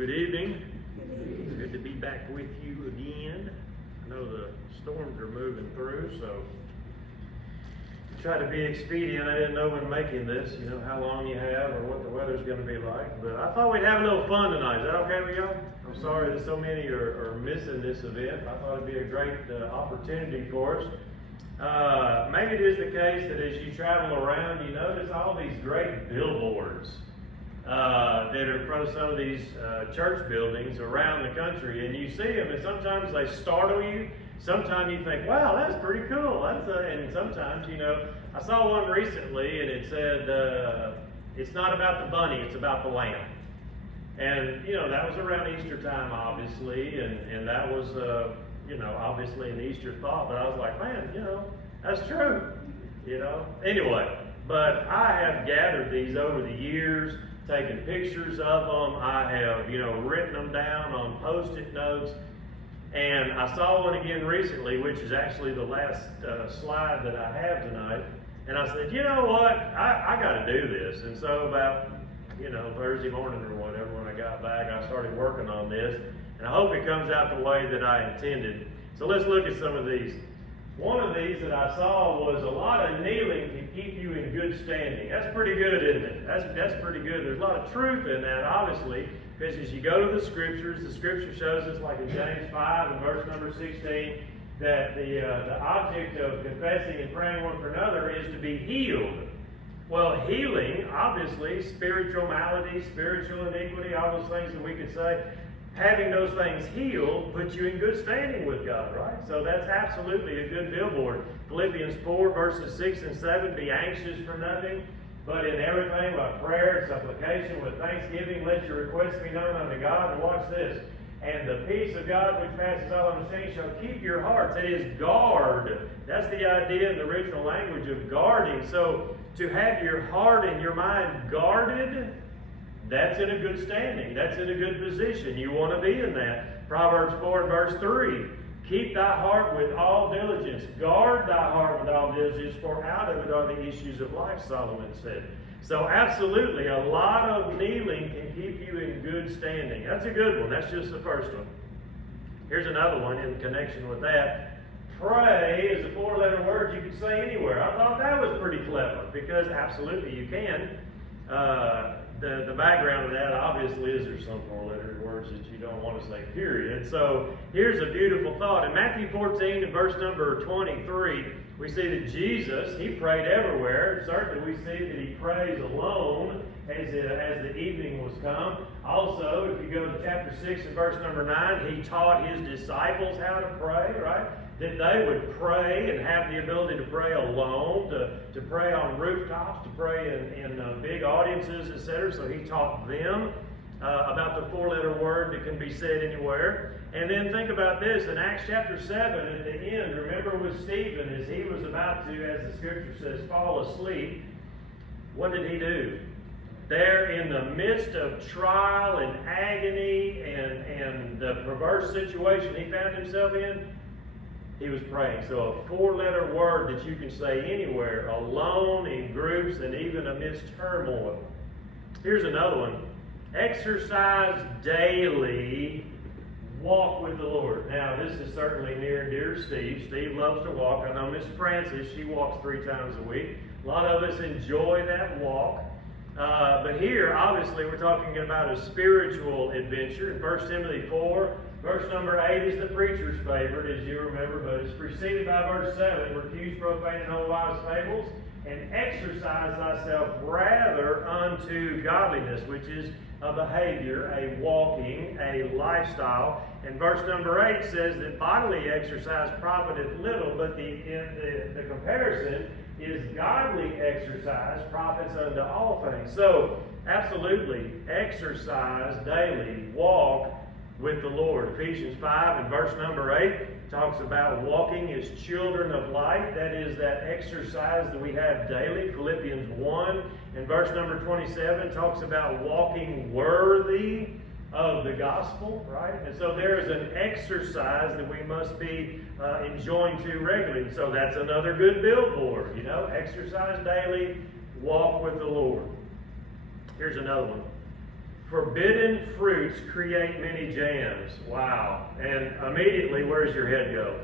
Good evening. It's good to be back with you again. I know the storms are moving through, so try to be expedient. I didn't know when making this, how long you have or what the weather's going to be like. But I thought we'd have a little fun tonight. Is that okay with y'all? I'm sorry that so many are missing this event. I thought it'd be a great opportunity for us. Maybe it is the case that as you travel around, you notice all these great billboards that are in front of some of these church buildings around the country, and you see them, and sometimes they startle you. Sometimes you think, wow, that's pretty cool. And sometimes, I saw one recently, and it said, it's not about the bunny, it's about the lamb. And, that was around Easter time, obviously, and that was, obviously an Easter thought, but I was like, man, that's true, Anyway, but I have gathered these over the years, taken pictures of them. I have, written them down on Post-it notes. And I saw one again recently, which is actually the last slide that I have tonight. And I said, you know what? I got to do this. And so about, Thursday morning or whatever, when I got back, I started working on this. And I hope it comes out the way that I intended. So let's look at some of these. One of these that I saw was a lot of kneeling can keep you in good standing. That's pretty good, isn't it? That's pretty good. There's a lot of truth in that, obviously, because as you go to the scripture shows us, like in James 5 and verse number 16, that the object of confessing and praying one for another is to be healed. Well, healing, obviously, spiritual malady, spiritual iniquity, all those things that we could say, having those things healed puts you in good standing with God, right? So that's absolutely a good billboard. Philippians 4 verses 6 and 7, be anxious for nothing, but in everything by prayer and supplication with thanksgiving, let your requests be known unto God. And watch this. And the peace of God which passes all understanding shall keep your hearts. It is guard. That's the idea in the original language of guarding. So to have your heart and your mind guarded, that's in a good standing. That's in a good position. You want to be in that. Proverbs 4 and verse 3. Keep thy heart with all diligence. Guard thy heart with all diligence, for out of it are the issues of life, Solomon said. So absolutely, a lot of kneeling can keep you in good standing. That's a good one. That's just the first one. Here's another one in connection with that. Pray is a 4-letter word you can say anywhere. I thought that was pretty clever, because absolutely you can. The background of that obviously is there's some 4-letter words that you don't want to say, period. So here's a beautiful thought. In Matthew 14 and verse number 23, we see that Jesus, he prayed everywhere. Certainly we see that he prays alone as the evening was come. Also, if you go to chapter 6 and verse number 9, he taught his disciples how to pray, right? That they would pray and have the ability to pray alone, to pray on rooftops, to pray in big audiences, etc. So he taught them about the 4-letter word that can be said anywhere. And then think about this, in Acts chapter 7 at the end, remember with Stephen, as he was about to, as the scripture says, fall asleep, what did he do? There in the midst of trial and agony and the perverse situation he found himself in, he was praying. So a 4-letter word that you can say anywhere, alone, in groups, and even amidst turmoil. Here's another one. Exercise daily, walk with the Lord. Now, this is certainly near and dear to Steve. Steve loves to walk. I know Miss Francis, she walks 3 times a week. A lot of us enjoy that walk. But here, obviously, we're talking about a spiritual adventure. In 1 Timothy 4, verse number 8 is the preacher's favorite, as you remember, but it's preceded by verse 7. Refuse profane and unwise fables, and exercise thyself rather unto godliness, which is a behavior, a walking, a lifestyle. And verse number 8 says that bodily exercise profiteth little, but the comparison is godly exercise profits unto all things. So, absolutely, exercise daily, walk with the Lord. Ephesians 5 and verse number 8 talks about walking as children of light. That is that exercise that we have daily. Philippians 1 and verse number 27 talks about walking worthy of the gospel, right? And so there is an exercise that we must be enjoined to regularly. So that's another good billboard, exercise daily, walk with the Lord. Here's another one. Forbidden fruits create many jams. Wow. And immediately, where's your head go?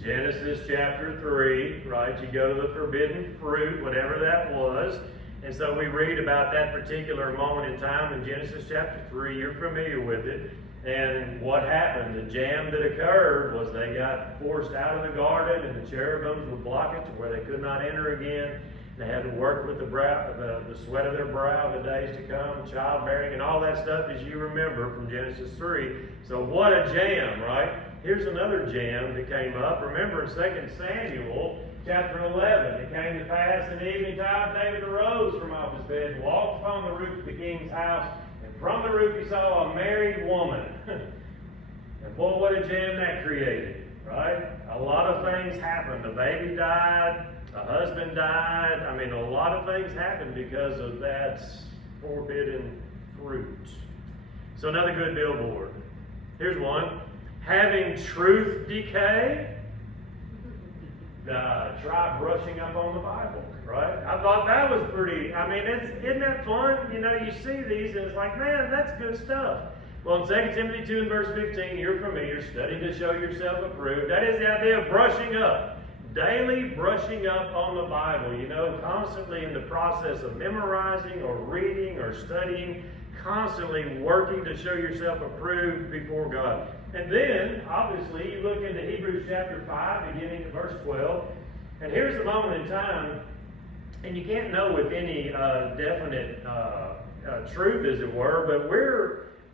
Genesis chapter 3, right? You go to the forbidden fruit, whatever that was. And so we read about that particular moment in time in Genesis chapter 3. You're familiar with it. And what happened? The jam that occurred was they got forced out of the garden, and the cherubims would block it to where they could not enter again. They had to work with the sweat of their brow the days to come, childbearing, and all that stuff, as you remember from Genesis 3. So what a jam, right? Here's another jam that came up. Remember in 2 Samuel chapter 11, it came to pass in the evening time, David arose from off his bed and walked upon the roof of the king's house. And from the roof he saw a married woman. And boy, what a jam that created, right? A lot of things happened. The baby died. The husband died. I mean, a lot of things happened because of that forbidden fruit. So another good billboard. Here's one. Having truth decay, try brushing up on the Bible, right? I thought that was pretty, I mean, isn't that fun? You know, you see these and it's like, man, that's good stuff. Well, in 2 Timothy 2 and verse 15, you're familiar, study to show yourself approved. That is the idea of brushing up. Daily brushing up on the Bible, you know, constantly in the process of memorizing or reading or studying, constantly working to show yourself approved before God. And then, obviously, you look into Hebrews chapter 5, beginning at verse 12, and here's the moment in time, and you can't know with any definite truth, as it were, but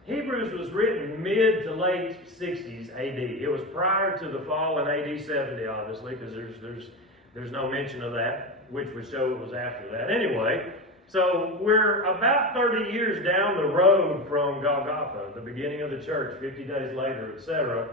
Hebrews was written mid to late 60s AD. It was prior to the fall in AD 70, obviously, because there's no mention of that, which would show it was after that. Anyway, so we're about 30 years down the road from Golgotha, the beginning of the church, 50 days later, etc.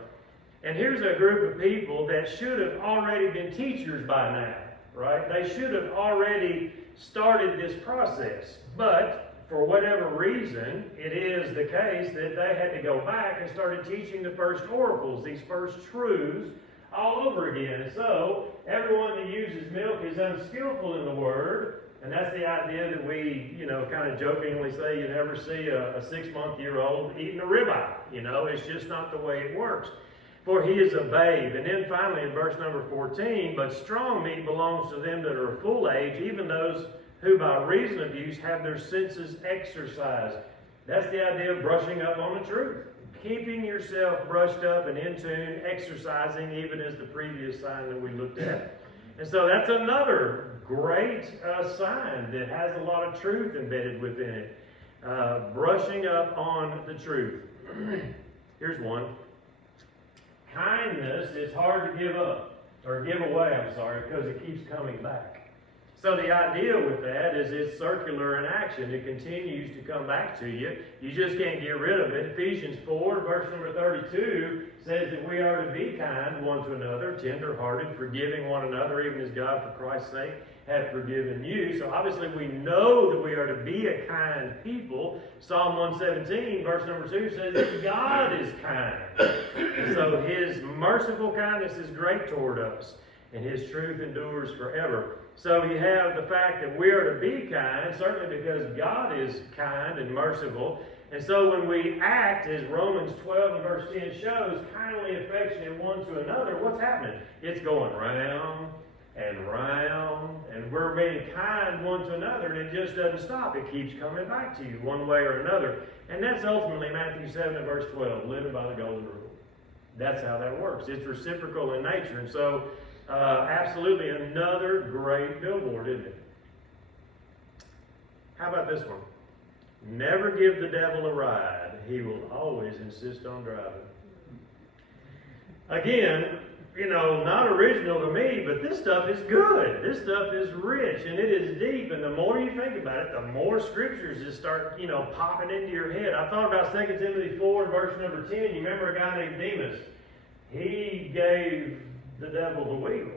And here's a group of people that should have already been teachers by now, right? They should have already started this process. But for whatever reason, it is the case that they had to go back and started teaching the first oracles, these first truths, all over again. And so, everyone that uses milk is unskillful in the word, and that's the idea that we, you know, kind of jokingly say you never see a 6-month-old eating a ribeye. You know, it's just not the way it works. For he is a babe. And then finally in verse number 14, but strong meat belongs to them that are of full age, even those who by reason of use have their senses exercised. That's the idea of brushing up on the truth. Keeping yourself brushed up and in tune, exercising, even as the previous sign that we looked at. And so that's another great sign that has a lot of truth embedded within it. Brushing up on the truth. Here's one. Kindness is hard to give up, or give away, because it keeps coming back. So the idea with that is it's circular in action. It continues to come back to you. You just can't get rid of it. Ephesians 4, verse number 32, says that we are to be kind one to another, tender-hearted, forgiving one another, even as God, for Christ's sake, hath forgiven you. So obviously we know that we are to be a kind people. Psalm 117, verse number 2, says that God is kind. And so his merciful kindness is great toward us, and his truth endures forever. So you have the fact that we are to be kind, certainly because God is kind and merciful. And so when we act, as Romans 12 and verse 10 shows, kindly affectionate one to another, what's happening? It's going round and round, and we're being kind one to another, and it just doesn't stop. It keeps coming back to you one way or another. And that's ultimately Matthew 7 and verse 12, living by the golden rule. That's how that works. It's reciprocal in nature. And so absolutely another great billboard, isn't it? How about this one? Never give the devil a ride. He will always insist on driving. Again, you know, not original to me, but this stuff is good. This stuff is rich, and it is deep, and the more you think about it, the more scriptures just start, you know, popping into your head. I thought about 2 Timothy 4, verse number 10. You remember a guy named Demas? He gave the devil the wheel.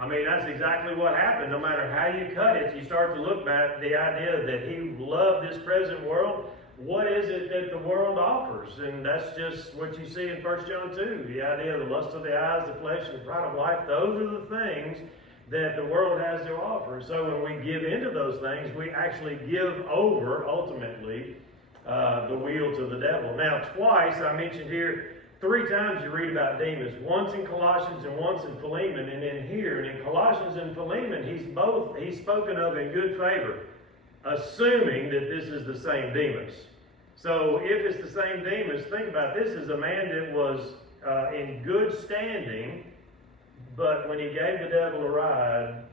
I mean, that's exactly what happened. No matter how you cut it, you start to look back the idea that he loved this present world. What is it that the world offers? And that's just what you see in 1 John 2. The idea of the lust of the eyes, the flesh, and the pride of life. Those are the things that the world has to offer. And so when we give into those things, we actually give over, ultimately, the wheel to the devil. Now, twice I mentioned here, 3 times you read about Demas. Once in Colossians and once in Philemon, and then here. And in Colossians and Philemon, he's spoken of in good favor, assuming that this is the same Demas. So if it's the same Demas, think about this as a man that was in good standing, but when he gave the devil a ride,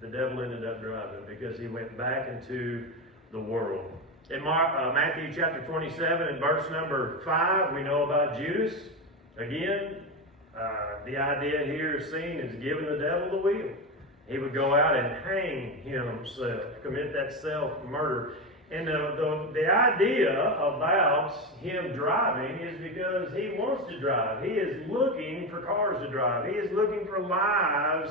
the devil ended up driving because he went back into the world. In Matthew chapter 27 and verse number 5, we know about Judas. Again, the idea here is seen as giving the devil the wheel. He would go out and hang himself, commit that self-murder. And the idea about him driving is because he wants to drive. He is looking for cars to drive. He is looking for lives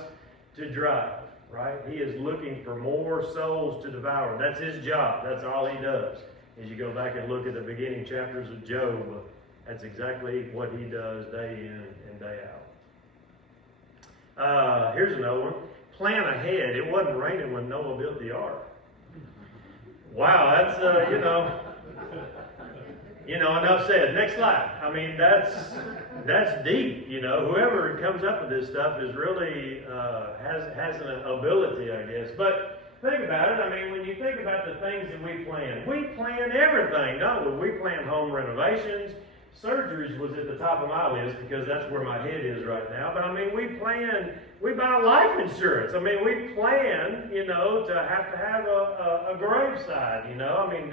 to drive, right? He is looking for more souls to devour. That's his job. That's all he does. As you go back and look at the beginning chapters of Job, that's exactly what he does day in and day out. Here's another one. Plan ahead. It wasn't raining when Noah built the ark. Wow, that's, enough said. Next slide. I mean, that's deep, Whoever comes up with this stuff is really, has an ability, I guess. But think about it. I mean, when you think about the things that we plan everything, don't we? We plan home renovations. Surgeries was at the top of my list because that's where my head is right now. But I mean, we buy life insurance. I mean, we plan, to have a graveside, I mean,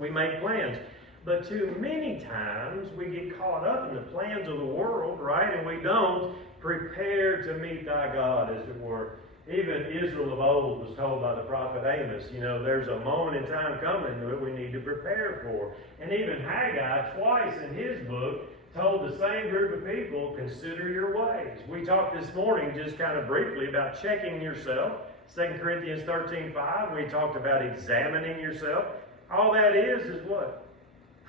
we make plans. But too many times we get caught up in the plans of the world, right? And we don't prepare to meet thy God, as it were. Even Israel of old was told by the prophet Amos, there's a moment in time coming that we need to prepare for. And even Haggai, twice in his book, told the same group of people, consider your ways. We talked this morning just kind of briefly about checking yourself. 2 Corinthians 13:5, we talked about examining yourself. All that is what?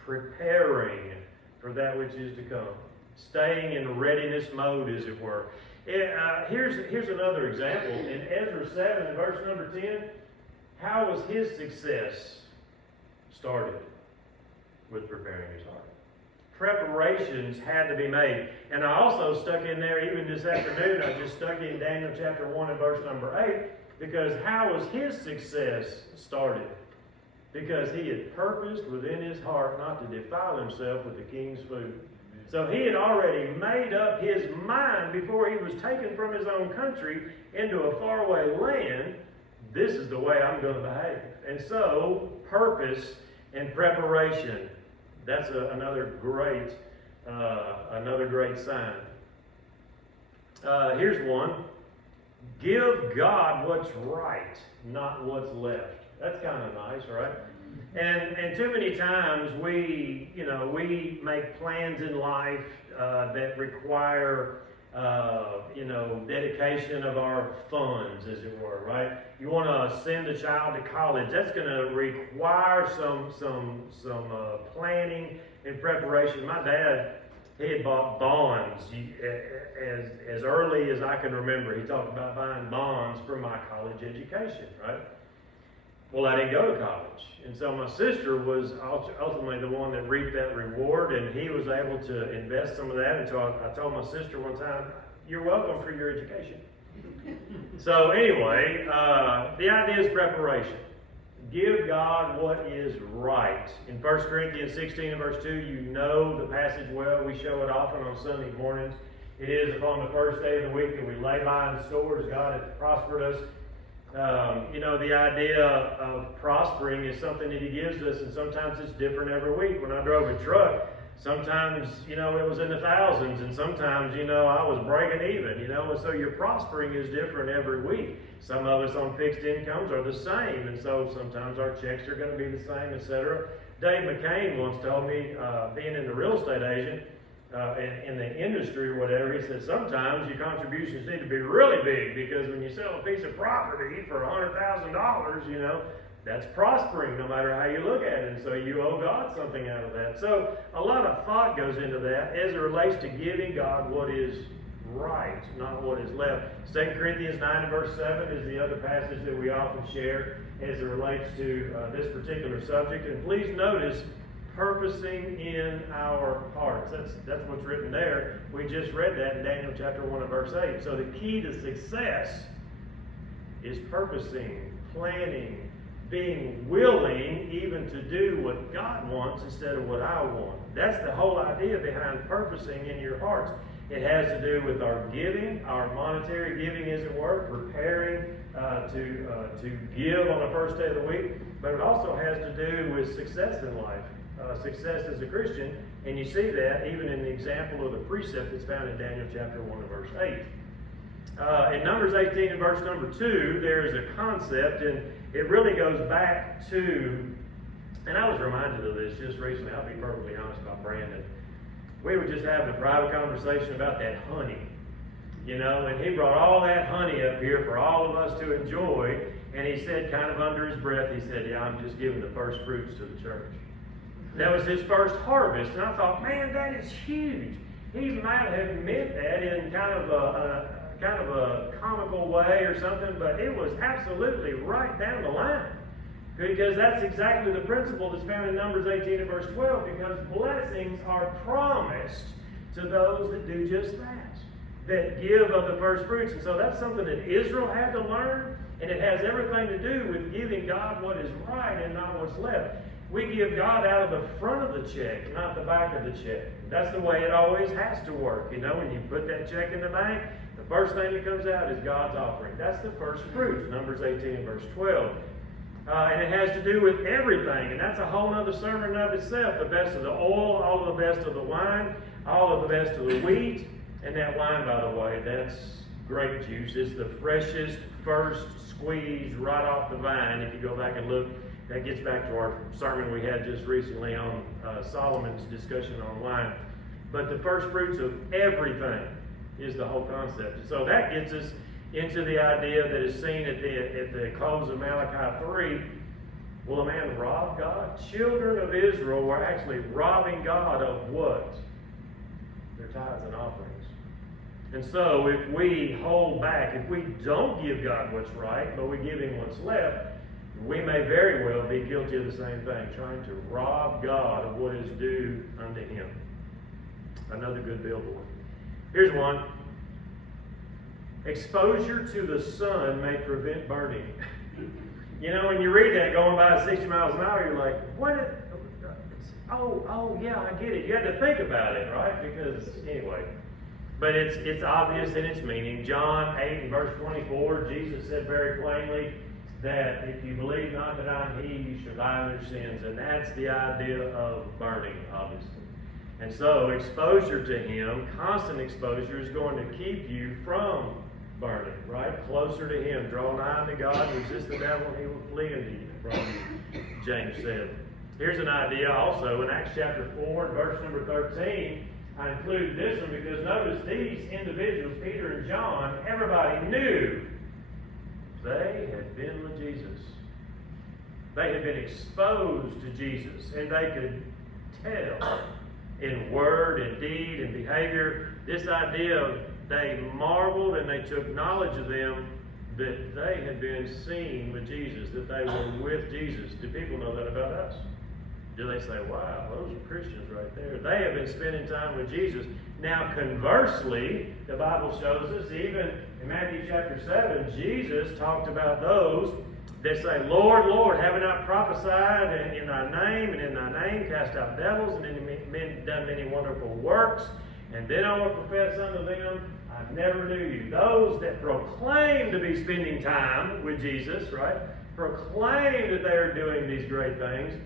Preparing for that which is to come. Staying in readiness mode, as it were. Here's another example. In Ezra 7, in verse number 10, how was his success started? With preparing his heart. Preparations had to be made. And I also stuck in there, even this afternoon, I just stuck in Daniel chapter 1 and verse number 8, because how was his success started? Because he had purposed within his heart not to defile himself with the king's food. So he had already made up his mind before he was taken from his own country into a faraway land. This is the way I'm going to behave. And so, purpose and preparation. That's another great sign. Here's one. Give God what's right, not what's left. That's kind of nice, right? And too many times we make plans in life that require, dedication of our funds, as it were, right? You want to send a child to college. That's going to require some planning and preparation. My dad, he had bought bonds as early as I can remember. He talked about buying bonds for my college education, right? Well, I didn't go to college. And so my sister was ultimately the one that reaped that reward, and he was able to invest some of that. And so I told my sister one time, you're welcome for your education. So anyway, the idea is preparation. Give God what is right. In 1 Corinthians 16 and verse 2, you know the passage well. We show it often on Sunday mornings. It is upon the first day of the week that we lay by in store as God has prospered us. The idea of prospering is something that he gives us, and sometimes it's different every week. When I drove a truck, sometimes, it was in the thousands, and sometimes, I was breaking even, and so your prospering is different every week. Some of us on fixed incomes are the same, and so sometimes our checks are going to be the same, etc. Dave McCain once told me, being in the real estate agent, in the industry or whatever, he said sometimes your contributions need to be really big, because when you sell a piece of property for $100,000, that's prospering no matter how you look at it. And so you owe God something out of that. So a lot of thought goes into that as it relates to giving God what is right, not what is left. 2 Corinthians 9 and verse 7 is the other passage that we often share as it relates to this particular subject. And please notice, purposing in our hearts. That's what's written there. We just read that in Daniel chapter 1 and verse 8. So the key to success is purposing, planning, being willing even to do what God wants instead of what I want. That's the whole idea behind purposing in your hearts. It has to do with our giving, our monetary giving, as it were, preparing to give on the first day of the week. But it also has to do with success in life, success as a Christian. And you see that even in the example of the precept that's found in Daniel chapter 1 and verse 8. In Numbers 18 and verse number 2, there is a concept, and it really goes back to, and I was reminded of this just recently. I'll be perfectly honest about Brandon. We were just having a private conversation about that honey, and he brought all that honey up here for all of us to enjoy, and he said kind of under his breath, he said, yeah, I'm just giving the first fruits to the church. That was his first harvest, and I thought, man, that is huge. He might have meant that in kind of a comical way or something, but it was absolutely right down the line. Because that's exactly the principle that's found in Numbers 18 and verse 12, because blessings are promised to those that do just that give of the first fruits. And so that's something that Israel had to learn, and it has everything to do with giving God what is right and not what's left. We give God out of the front of the check, not the back of the check. That's the way it always has to work. When you put that check in the bank, the first thing that comes out is God's offering. That's the first fruits, Numbers 18 and verse 12. And it has to do with everything, and that's a whole other sermon in of itself. The best of the oil, all of the best of the wine, all of the best of the wheat. And that wine, by the way, that's grape juice. It's the freshest, first squeeze right off the vine. If you go back and look, that gets back to our sermon we had just recently on Solomon's discussion on wine. But the first fruits of everything is the whole concept. So that gets us into the idea that is seen at the close of Malachi 3. Will a man rob God? Children of Israel were actually robbing God of what? Their tithes and offerings. And so if we hold back, if we don't give God what's right, but we give Him what's left, we may very well be guilty of the same thing, trying to rob God of what is due unto Him. Another good billboard. Here's one. Exposure to the sun may prevent burning. When you read that going by at 60 miles an hour, you're like, what? Oh, yeah, I get it. You had to think about it, right? Because, anyway. But it's obvious in its meaning. John 8 and verse 24, Jesus said very plainly that if you believe not that I am He, you shall die in your sins. And that's the idea of burning, obviously. And so exposure to Him, constant exposure, is going to keep you from burning, right? Closer to Him. Draw nigh unto God, resist the devil, and He will flee unto you from you, James said. Here's an idea also in Acts chapter 4, verse number 13. I include this one because notice these individuals, Peter and John, everybody knew they had been with Jesus. They had been exposed to Jesus, and they could tell in word and deed and behavior. This idea of they marveled and they took knowledge of them that they had been seen with Jesus, that they were with Jesus. Do people know that about us? Do they say, wow, those are Christians right there? They have been spending time with Jesus. Now, conversely, the Bible shows us, even in Matthew chapter 7, Jesus talked about those that say, Lord, Lord, have I not prophesied in thy name, and in thy name cast out devils, and done many wonderful works? And then I will profess unto them, I never knew you. Those that proclaim to be spending time with Jesus, right? Proclaim that they are doing these great things,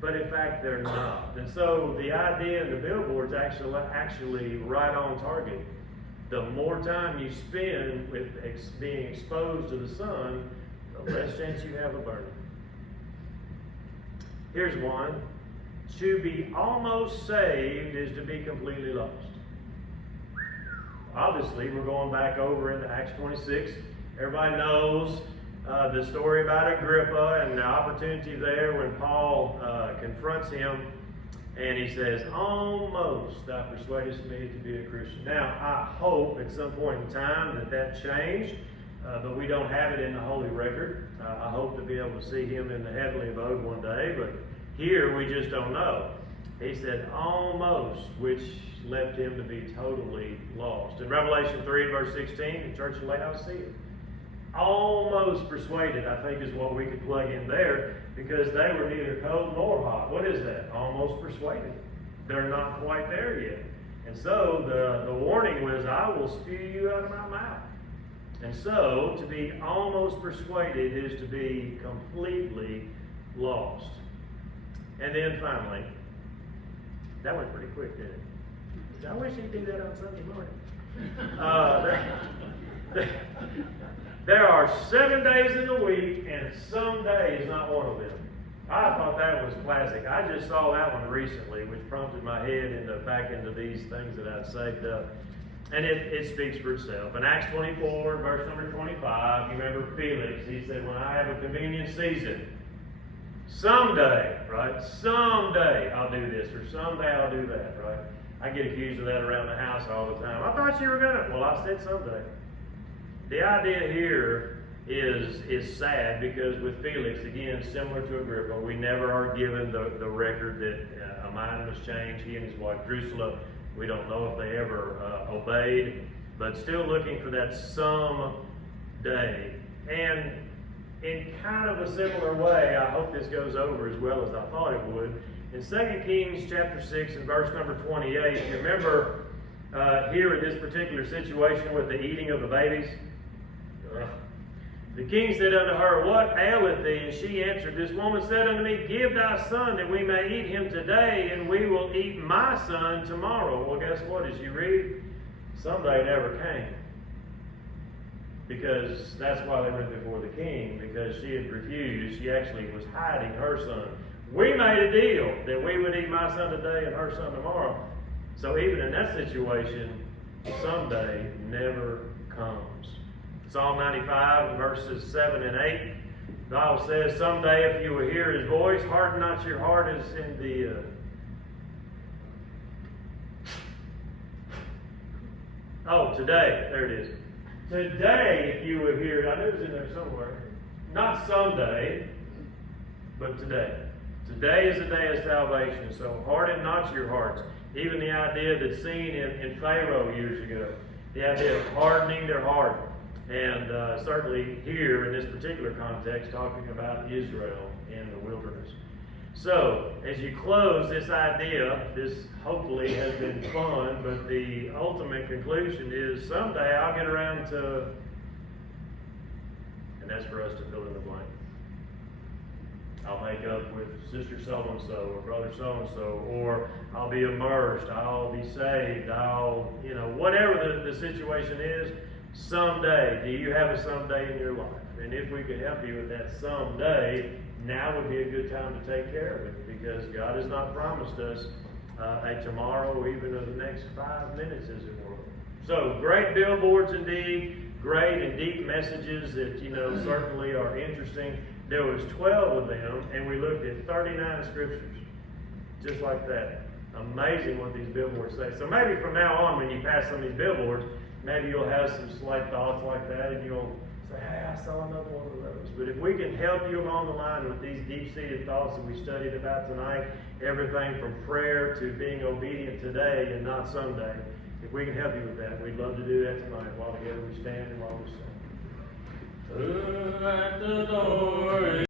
but in fact they're not. And so the idea in the billboard's actually right on target. The more time you spend with being exposed to the sun, the less chance you have of burning. Here's one. To be almost saved is to be completely lost. Obviously, we're going back over into Acts 26. Everybody knows the story about Agrippa and the opportunity there when Paul confronts him and he says, almost thou persuadest me to be a Christian. Now, I hope at some point in time that changed, but we don't have it in the Holy Record. I hope to be able to see him in the heavenly abode one day, but here we just don't know. He said, almost, which left him to be totally lost. In Revelation 3 and verse 16, the church of Laodicea, almost persuaded, I think is what we could plug in there, because they were neither cold nor hot. What is that? Almost persuaded. They're not quite there yet. And so the warning was, I will spew you out of my mouth. And so, to be almost persuaded is to be completely lost. And then finally, that went pretty quick, didn't it? I wish he'd do that on Sunday morning. There are 7 days in the week, and Sunday is not one of them. I thought that was classic. I just saw that one recently, which prompted my head back into these things that I'd saved up. And it speaks for itself. In Acts 24, verse number 25, you remember Felix, he said, when I have a convenient season, someday, right? Someday I'll do this, or someday I'll do that, right? I get accused of that around the house all the time. I thought you were going to. Well, I said someday. The idea here is sad because with Felix, again, similar to Agrippa, we never are given the record that a mind was changed. He and his wife Drusilla, we don't know if they ever obeyed, but still looking for that someday. And in kind of a similar way, I hope this goes over as well as I thought it would. In 2 Kings chapter 6 and verse number 28, you remember here in this particular situation with the eating of the babies? The king said unto her, what aileth thee? And she answered, this woman said unto me, give thy son that we may eat him today, and we will eat my son tomorrow. Well, guess what? As you read, someday never came. Because that's why they went before the king, because she had refused. She actually was hiding her son. We made a deal that we would eat my son today and her son tomorrow. So even in that situation, someday never comes. Psalm 95, verses 7 and 8, the Bible says, someday if you will hear his voice, harden not your heart as in the... today, there it is. Today, if you will hear, I knew it was in there somewhere. Not someday, but today. Today is the day of salvation, so harden not your hearts. Even the idea that's seen in Pharaoh years ago, the idea of hardening their heart. And certainly here in this particular context, talking about Israel in the wilderness. So, as you close this idea, this hopefully has been fun, but the ultimate conclusion is someday I'll get around to, and that's for us to fill in the blank. I'll make up with sister so-and-so or brother so-and-so, or I'll be immersed, I'll be saved, whatever the situation is, someday. Do you have a someday in your life? And if we could help you with that someday, now would be a good time to take care of it, because God has not promised us a tomorrow, even of the next 5 minutes, as it were. So, great billboards indeed, great and deep messages that, certainly are interesting. There was 12 of them, and we looked at 39 scriptures, just like that. Amazing what these billboards say. So maybe from now on, when you pass some of these billboards, maybe you'll have some slight thoughts like that, and you'll say, hey, I saw another one of those. But if we can help you along the line with these deep-seated thoughts that we studied about tonight, everything from prayer to being obedient today and not someday, if we can help you with that, we'd love to do that tonight while together we stand and while we sing. Who at the door